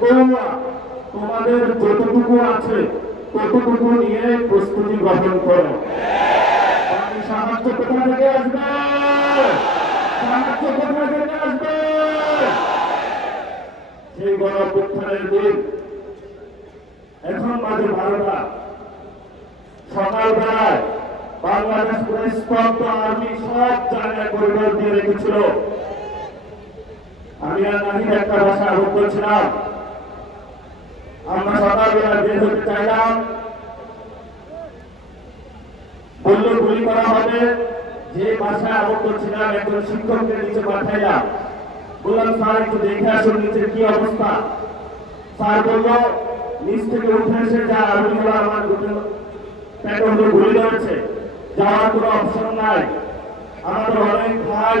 তোমরা তোমাদের যতটুকু আছে ততটুকু নিয়ে প্রস্তুতি গ্রহণ করো। সাহায্য কোথা থেকে আসবে? সাহায্য কোথা থেকে আসবে? সেই গণঅভ্যুত্থানের দিন এখন বাজে 12টা। সকালবেলায় বাংলাদেশ পুলিশ স্তব্ধ, আর্মি সব জায়গায় করিডোর দিয়ে রেখেছিল। আমি আর নাহিদ একটা ভাষা আরোপ করেছিলাম। আমরা সকালবেলা বের হতে চাইলাম, বলল গুলি করা হবে। যে ভাষায় আবদ্ধ ছিলাম একজন শিক্ষককে নিচে পাঠাইলাম। বললাম স্যার একটু দেখে আসুন নিচের কি অবস্থা। স্যার বলল নিচ থেকে উঠে এসে যা আর্মি হলো আমার পেটে হলো গুলি ধরেছে, যাওয়ার কোনো অপশন নাই। আমাদের অনেক ভাই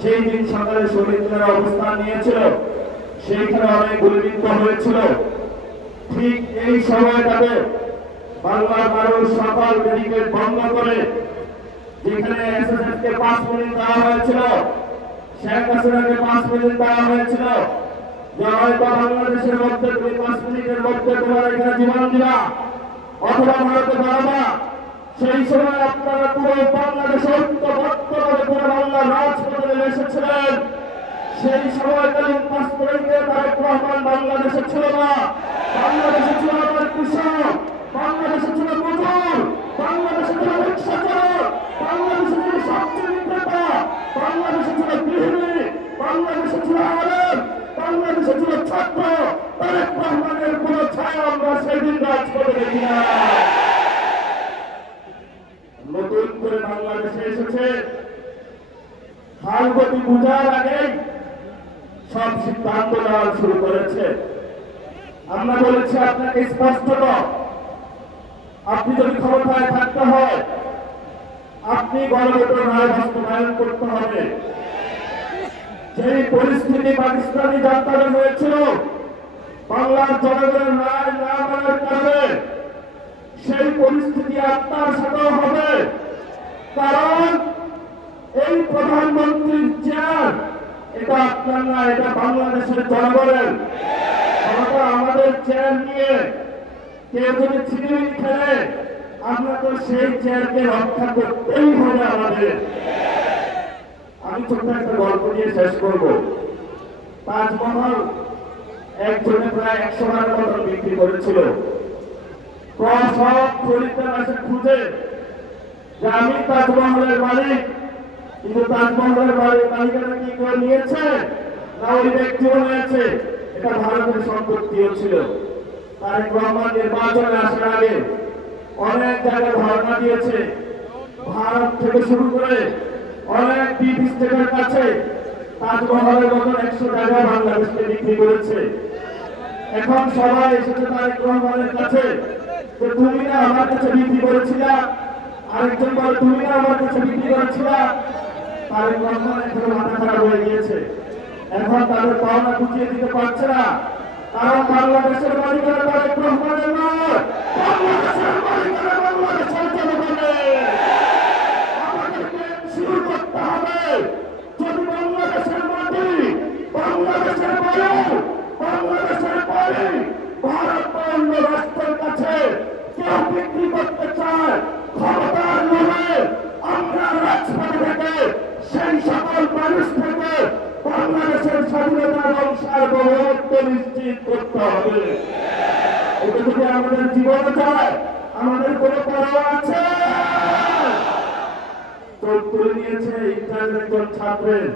সেই দিন সকালে শহীদের অবস্থান নিয়েছিল, সেইখানে অনেক গুলিবিদ্ধ হয়েছিল। ঠিক এই সময়টাতে বাংলার মানুষ সকল ব্যারিকেড বন্ধ করে, যেখানে এসএসএফ কে 5 মিনিট দেওয়া হয়েছিল, শেখ হাসিনাকে 5 মিনিট দেওয়া হয়েছিল, যে হয়তো বাংলাদেশের মধ্যে তুমি 5 মিনিটের মধ্যে তোমার এখানে জীবন দিবা অথবা ভারতে বাড়াবা। সেই সময় আপনারা পুরো বাংলাদেশ ঐক্যবদ্ধভাবে পুরো বাংলার রাজপথে এসেছিলেন। সেই সময়কালীন 5 তারিখে তারেক রহমান বাংলাদেশে ছিল না। বাংলাদেশে ছিল আমার কৃষক, বাংলাদেশে ছিল মজুর, বাংলাদেশে ছিল রিক্সা চালক, বাংলাদেশে ছিল সবচেয়ে বিক্রেতা, বাংলাদেশে ছিল গৃহিণী, বাংলাদেশে ছিল আলেম, বাংলাদেশে ছিল ছাত্র। তারেক রহমানের কোন ছায়া আমরা সেদিন রাজপথে দেখি না। নতুন করে বাংলাদেশে এসেছে, হালগতি বুঝার আগেই সব সিদ্ধান্ত নেওয়া শুরু করেছে। আমরা বলেছি আপনাকে স্পষ্টত, আপনি যদি ক্ষমতায় থাকতে হয় আপনি গণভোটের রায় বাস্তবায়ন করতে হবে। যেই পরিস্থিতি পাকিস্তানি জনতাদের হয়েছিল বাংলার জনগণের রায় না মানার কারণে, সেই পরিস্থিতি আপনার সাথেও হবে। কারণ এই প্রধানমন্ত্রীর চেয়ার এটা আপনার না, এটা বাংলাদেশের জনগণের। আমাদের চেয়ার নিয়ে কেউ যদি ছিনিমিনি খেলে আমরা তো সেই চেয়ারকে রক্ষা করতেই হবে আমাদের। আমি ছোট্ট একটা গল্প দিয়ে শেষ করবো। তাজমহল একজনে প্রায় 100 টাকার মতন বিক্রি করেছিল। সব খরিদ্দার আসে খুঁজে যে আমি তাজমহলের মালিক, কিন্তু তাজমহলের মালিকানা কি কেউ নিয়েছে না ওই ব্যক্তিও নিয়েছে? এটা ভারতের সম্পত্তিও ছিল। তারেক রহমান নির্বাচনে আসার আগে অনেক জায়গায় ধর্ণা দিয়েছে। ভারত থেকে শুরু করে অনেক দ্বীপ স্টেটের কাছে তাজমহলের মতন 100 জায়গা বাংলাদেশকে বিক্রি করেছে। এখন সবাই এসেছে তারেক রহমানের কাছে যে তুমি না আমার কাছে বিক্রি করেছিলা, আরেকজন বলে তুমি না আমার কাছে বিক্রি করেছিলা। তারেক রহমান এখন মাথা খারাপ হয়ে গিয়েছে। এখন তাদের পাওনা বুঝিয়ে দিতে পারছে না, কারণ বাংলাদেশের মালিকানা তারেক রহমানের নয়, বাংলাদেশের মালিকানা বাংলাদেশের জনগণের। আমাদেরকে শুরু করতে হবে, যদি বাংলাদেশের মাটি, বাংলাদেশের বায়ু, বাংলাদেশের পানি ভারত বা অন্য রাষ্ট্রের কাছে কেউ বিক্রি করতে চায় ক্ষমতার লোভে, আমরা রাজপথে থেকে সেই সকল মানুষ থেকে বাংলাদেশের স্বাধীনতা এবং সার্বভৌমত্ব নিশ্চিত করতে হবে। এটা যদি আমাদের জীবনে চায়, আমাদের কোনো পরোয়া আছে? চোখ তুলে নিয়েছে ইন্টারনেট একজন ছাত্রের